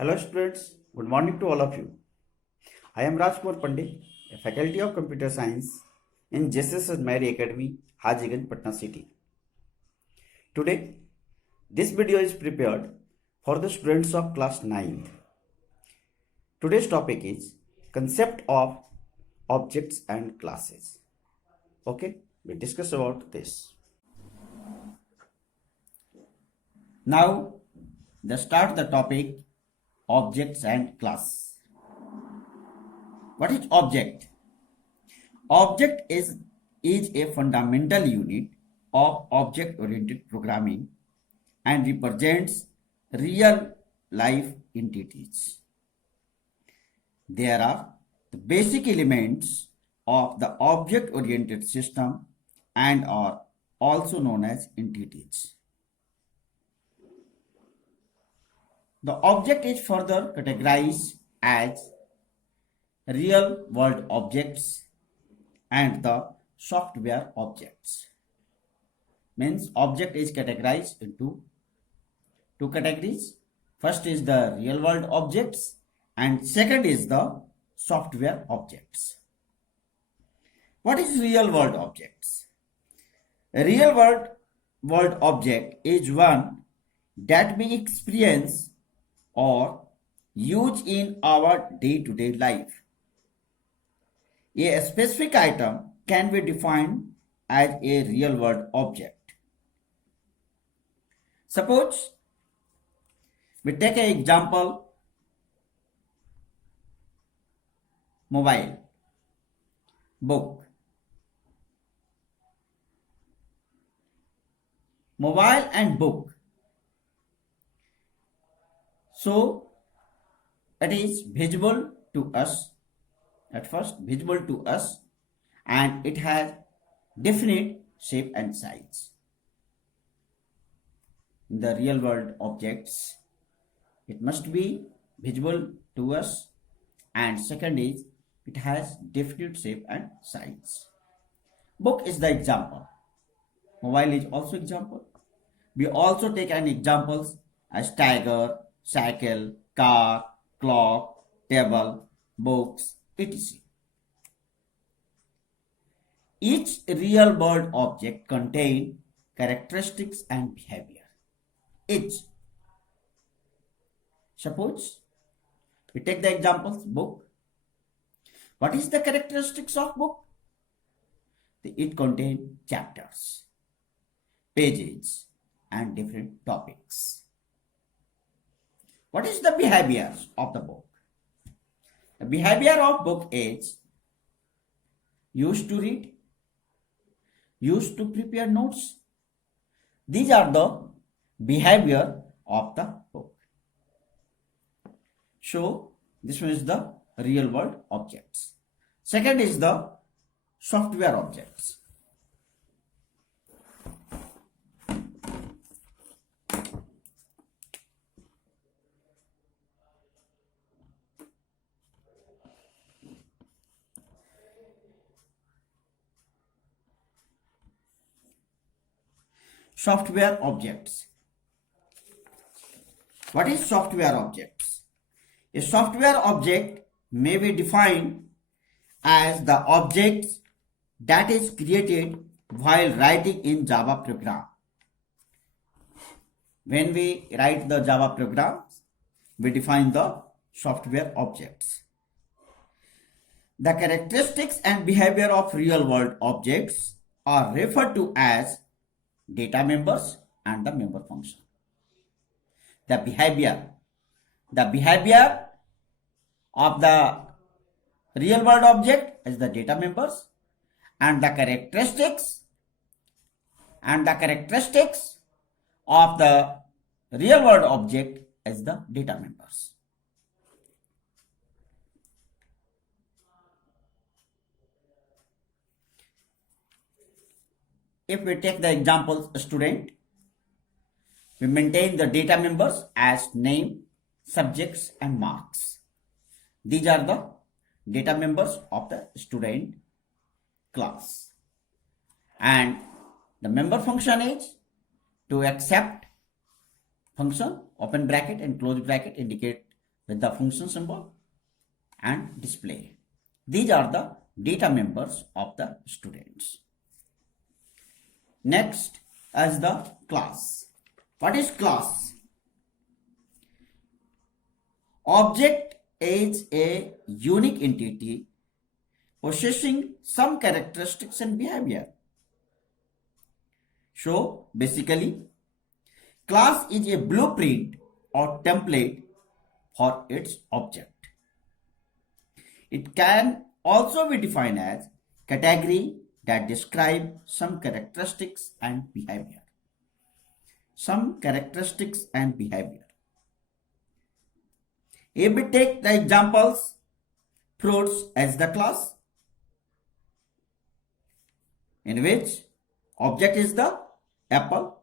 Hello students, good morning to all of you. I am Rajkumar Pandey, a faculty of computer science in JSS Mary Academy, Hajiganj, Patna city. Today, this video is prepared for the students of class 9th. Today's topic is concept of objects and classes. Okay, we discuss about this. Now, let's start the topic objects and class. What is object? Object is a fundamental unit of object-oriented programming and represents real life entities. There are the basic elements of the object-oriented system and are also known as entities. The object is further categorized as real world objects and the software objects. Means object is categorized into two categories. First is the real world objects and second is the software objects. What is real world objects? A real world object is one that we experience or use in our day-to-day life. A specific item can be defined as a real-world object. Suppose we take an example, mobile, book. Mobile and book. So, it is visible to us, at first visible to us, and it has definite shape and size. In the real world objects, it must be visible to us, and second is it has definite shape and size. Book is the example. Mobile is also example. We also take an examples as tiger, cycle, car, clock, table, books, etc. Each real world object contains characteristics and behavior. Each. Suppose we take the examples book. What is the characteristics of book? It contains chapters, pages, and different topics. What is the behavior of the book? The behavior of book is used to read, used to prepare notes. These are the behavior of the book. So this one is the real world objects. Second is the software objects. Software objects. What is software objects? A software object may be defined as the object that is created while writing in Java program. When we write the Java programs, we define the software objects. The characteristics and behavior of real world objects are referred to as data members and the member function. The behavior of the real world object is the data members and the characteristics of the real world object is the data members. If we take the example student, we maintain the data members as name, subjects and marks. These are the data members of the student class. And the member function is to accept function, open bracket and close bracket indicate with the function symbol and display. These are the data members of the students. Next is the class. What is class? Object is a unique entity possessing some characteristics and behavior. So basically, class is a blueprint or template for its object. It can also be defined as category that describe some characteristics and behavior. Some characteristics and behavior. If we take the examples, fruits as the class, in which object is the apple,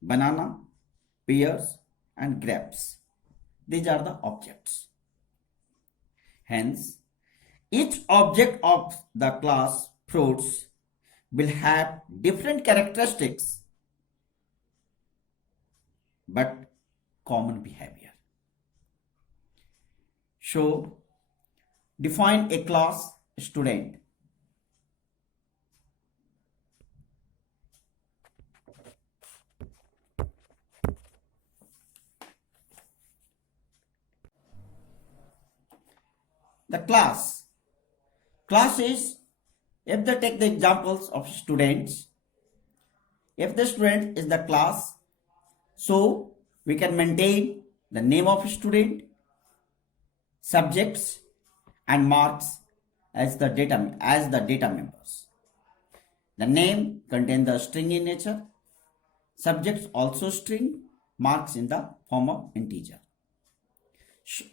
banana, pears and grapes. These are the objects. Hence, each object of the class fruits will have different characteristics but common behavior. So, define a class student. The class is, if they take the examples of students, if the student is the class, so we can maintain the name of student, subjects and marks as the data members. The name contains the string in nature, subjects also string, marks in the form of integer,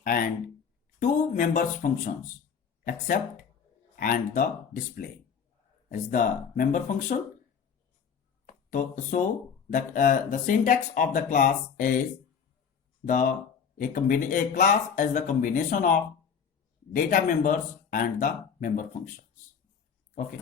and two members functions accept and the display is the member function. So the syntax of the class is a class as the combination of data members and the member functions. Okay.